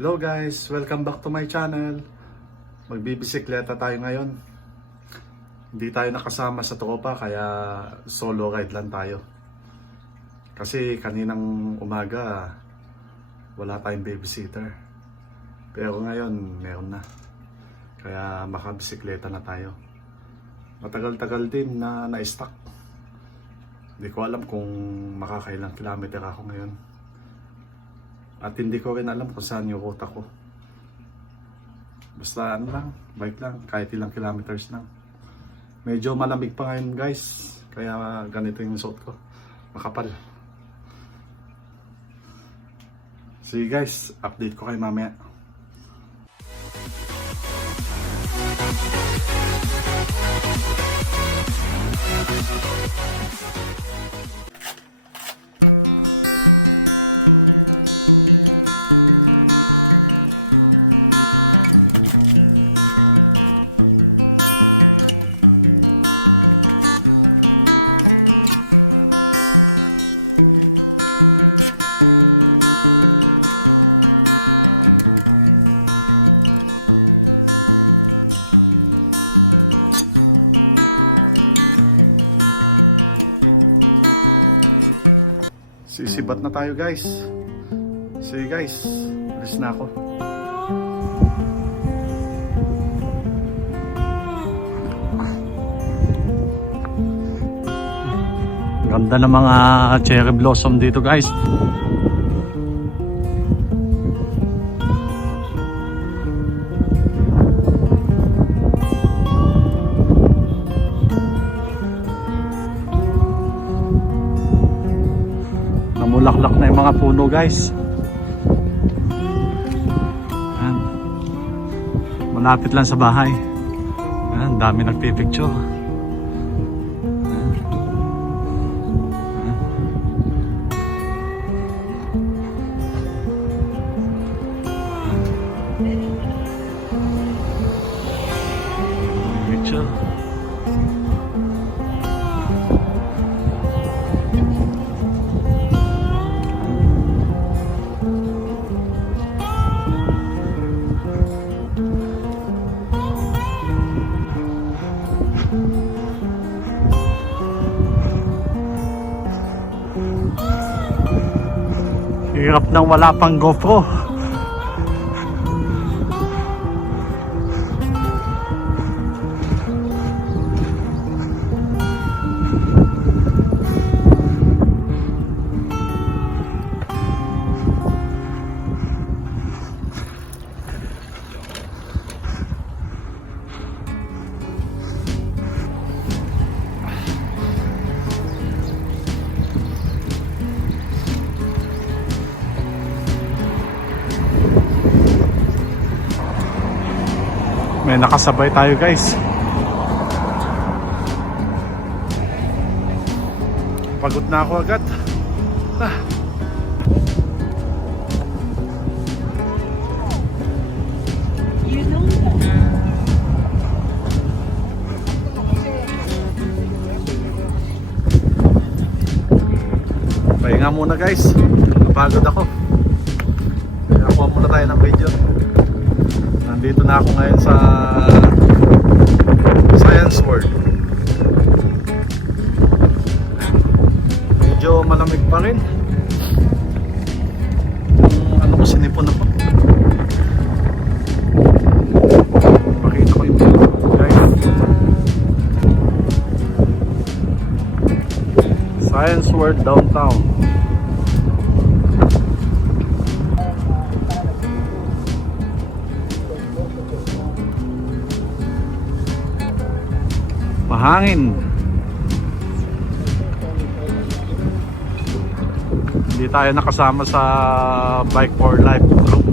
Hello guys, welcome back to my channel. Magbibisikleta tayo ngayon. Hindi tayo nakasama sa tropa kaya solo ride lang tayo. Kasi kaninang umaga wala tayong babysitter. Pero ngayon meron na. Kaya makabisikleta na tayo. Matagal-tagal din na na-stuck. Hindi ko alam kung makakailang kilometer ako ngayon. At hindi ko rin alam kung saan yung ruta ko. Basta ano lang, bike lang, kahit ilang kilometers lang. Medyo malamig pa ngayon guys, kaya ganito yung suot ko. Makapal. Sige guys, update ko kayo mamaya. Sisibat na tayo guys. Sige guys, alis na ako. Ganda ng mga cherry blossom dito guys. Namulaklak na yung mga puno guys. Ayan. Malapit lang sa bahay. Ayan, dami nagpipicture. Ayan. Ayan. Picture. Hirap nang wala pang GoPro. May nakasabay tayo guys. Pagod na ako agad. Pahinga muna guys. Napagod ako. Kaya nakuha muna tayo ng video. Nandito na ako ngayon sa Science World. Medyo malamig pa rin. Ano ko, sinipon ako. Pakita ko yung view guys. Science World downtown. Mahangin. Hindi tayo nakasama sa Bikeforlife group.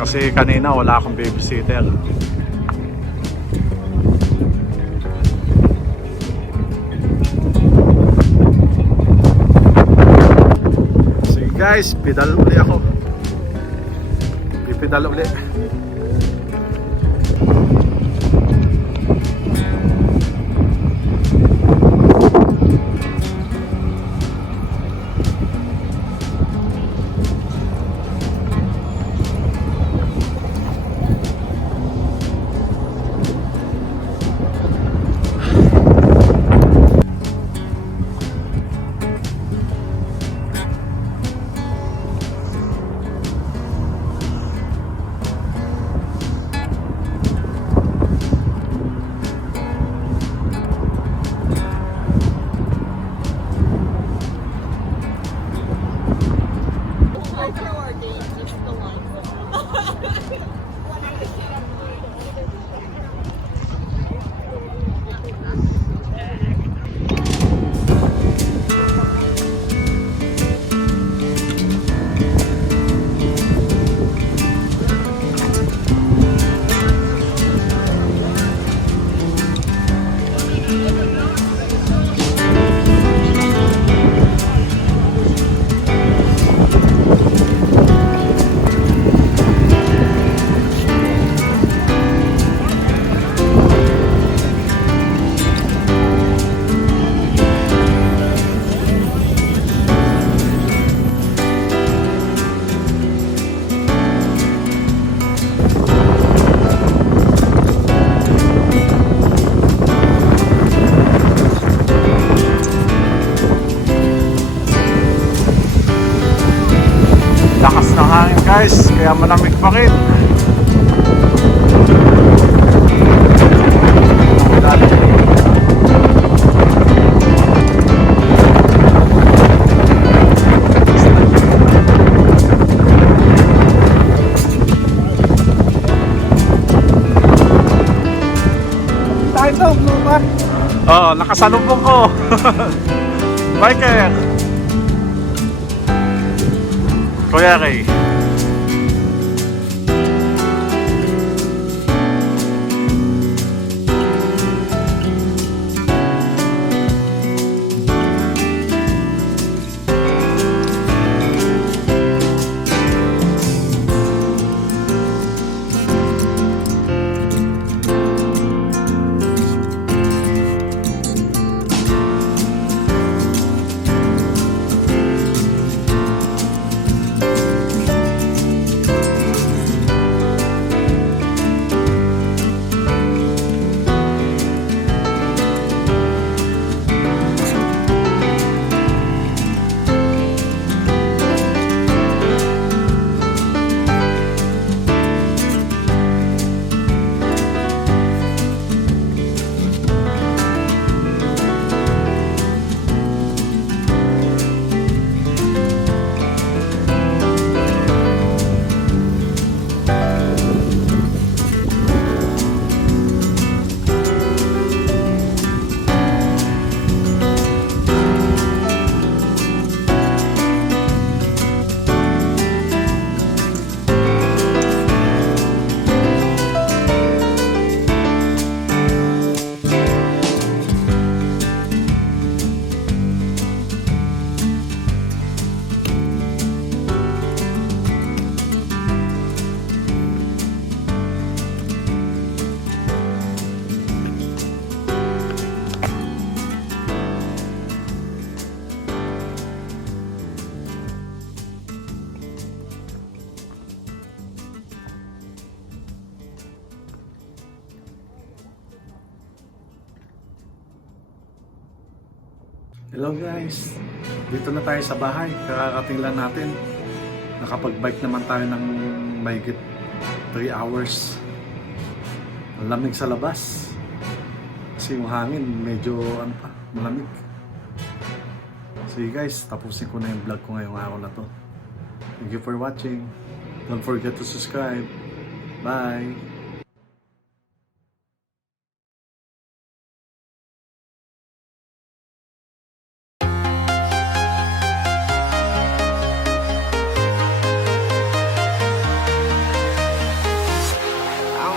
Kasi kanina wala akong babysitter. Sige guys, pedal uli ako. Ipedal uli. guys, kaya malamig pa rin. Oh, nakasalubong ko. Biker. Kuya Kay. Hello guys, dito na tayo sa bahay, kakarating lang natin. Nakapag-bike naman tayo ng mahigit 3 hours. Ang lamig sa labas kasi yung hangin medyo malamig. Sige guys, tapusin ko na yung vlog ko ngayong araw na to. Thank you for watching. Don't forget to subscribe. Bye!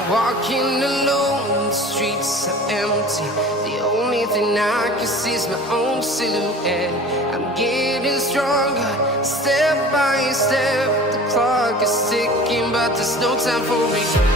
Walking alone, the streets are empty. The only thing I can see is my own silhouette. I'm getting stronger, step by step. The clock is ticking, but there's no time for me.